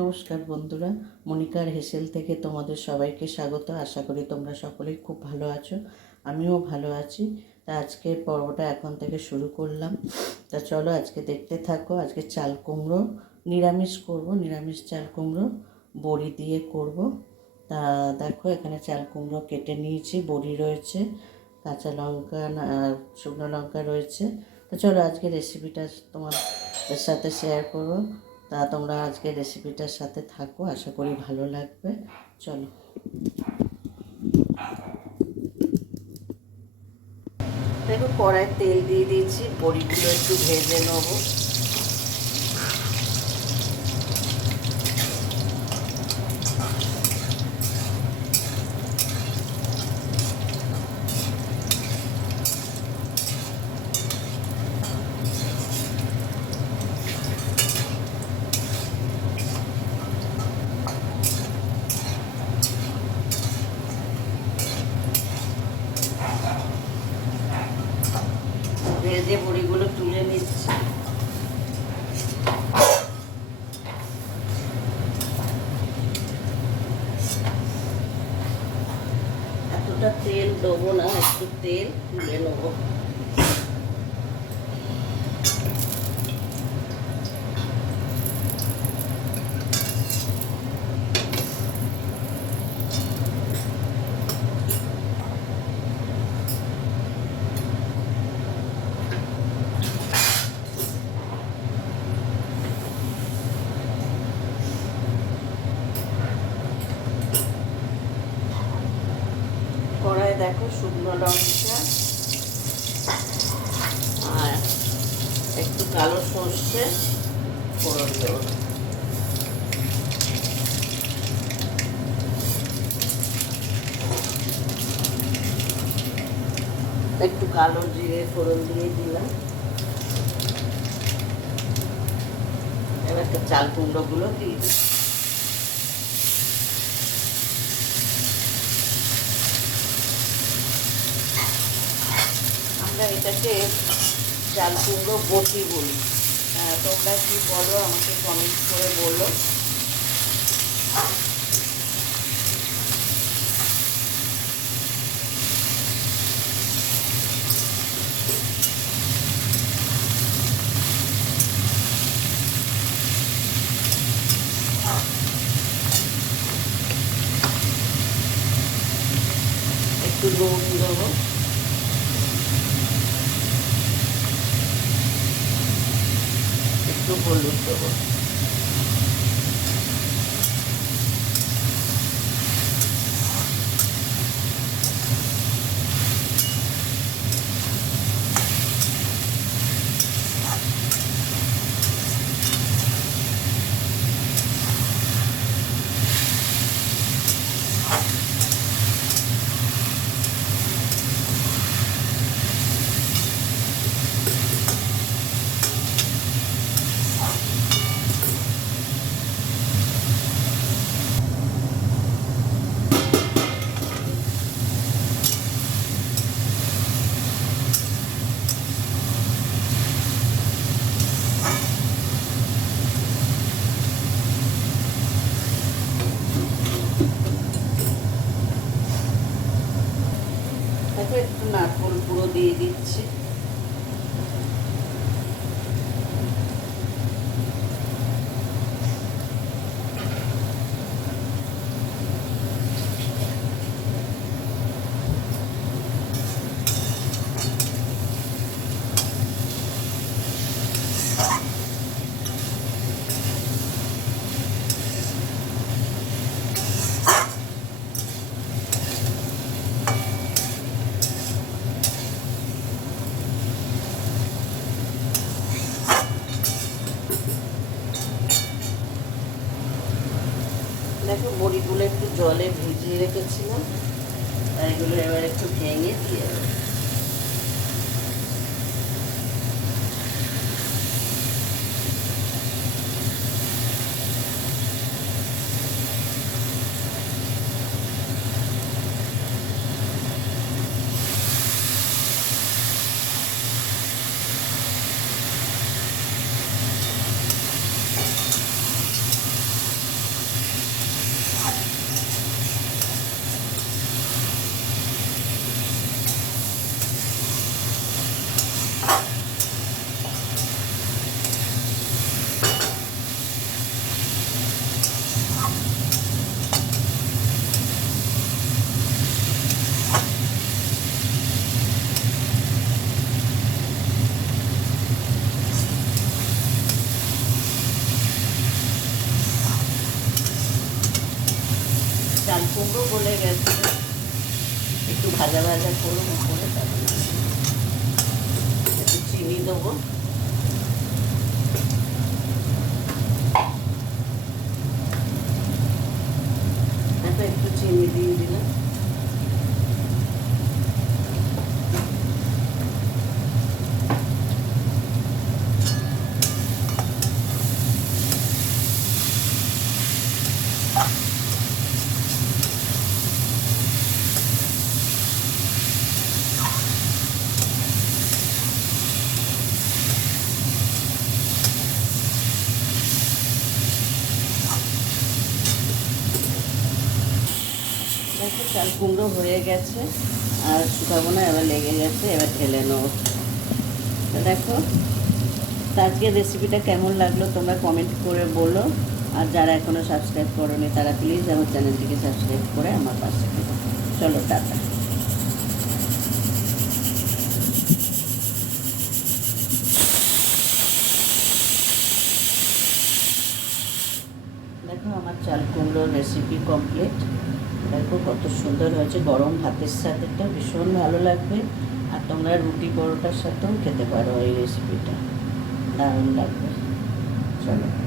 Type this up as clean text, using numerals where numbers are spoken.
নমস্কার বন্ধুরা, মনিকার হেসেল থেকে তোমাদের সবাইকে স্বাগত। আশা করি তোমরা সকলেই খুব ভালো আছো, আমিও ভালো আছি। তা আজকের পর্বটা এখন থেকে শুরু করলাম। তা চলো আজকে দেখতে থাকো। আজকে চাল কুমড়ো নিরামিষ করব, নিরামিষ চাল কুমড়ো বড়ি দিয়ে করব। তা দেখো এখানে চাল কুমড়ো কেটে নিয়েছি, বড়ি রয়েছে, কাঁচা লঙ্কা আর শুকনো লঙ্কা রয়েছে। তো চলো আজকে রেসিপিটা তোমাদের সাথে শেয়ার করবো। তা তোমরা আজকে রেসিপিটার সাথে থাকো, আশা করি ভালো লাগবে। চলো দেখো, কড়াই তেল দিয়ে দিয়েছি, বড়িগুলো একটু ভেজে নেবো। ভেজে বড়িগুলো তুলে নিচ্ছি। এতটা তেল দেবো না, একটু তেল তুলে নেবো। কড়াই দেখো শুকনো লঙ্কা আর একটু কালো সর্ষে ফোড়ন দেবো। একটু কালো জিরে ফোড়ন দিয়ে দিলাম। এবার চাল কুমড়োগুলো দিয়ে দিই। আমরা এটাকে চাল কুমড়ো বটি বলি। তোমরা কি বলো আমাকে কমেন্ট করে বলো। একটু নুন দেবো, একটু হলুদ দেবো। একটু নারকেল পুরো দিয়ে দিচ্ছি। দেখো বড়িগুলো একটু জলে ভিজিয়ে রেখেছিলাম, এগুলো এবার একটু ভেঙে দিয়ে দেবো। চাল কুমড়ো গলে গেছে, একটু ভাজা ভাজা করুন করে, তারপরে একটু চিনি দেবো। একটু চিনি দিয়ে দিলাম। দেখো চাল কুমড়ো হয়ে গেছে, আর শুকাবো না, এবার লেগে গেছে, এবার ঢেলে নেবো। দেখো আজকের রেসিপিটা কেমন লাগলো তোমরা কমেন্ট করে বলো, আর যারা এখনও সাবস্ক্রাইব করোনি তারা প্লিজ আমার চ্যানেলটিকে সাবস্ক্রাইব করে আমার পাশে থেকো। চলো টাটা। দেখো আমার চাল কুমড়োর রেসিপি কমপ্লিট। দেখো কত সুন্দর হয়েছে, গরম ভাতের সাথে তো ভীষণ ভালো লাগবে, আর তোমরা রুটি পরোটার সাথেও খেতে পারো এই রেসিপিটা, দারুণ লাগবে। চলো।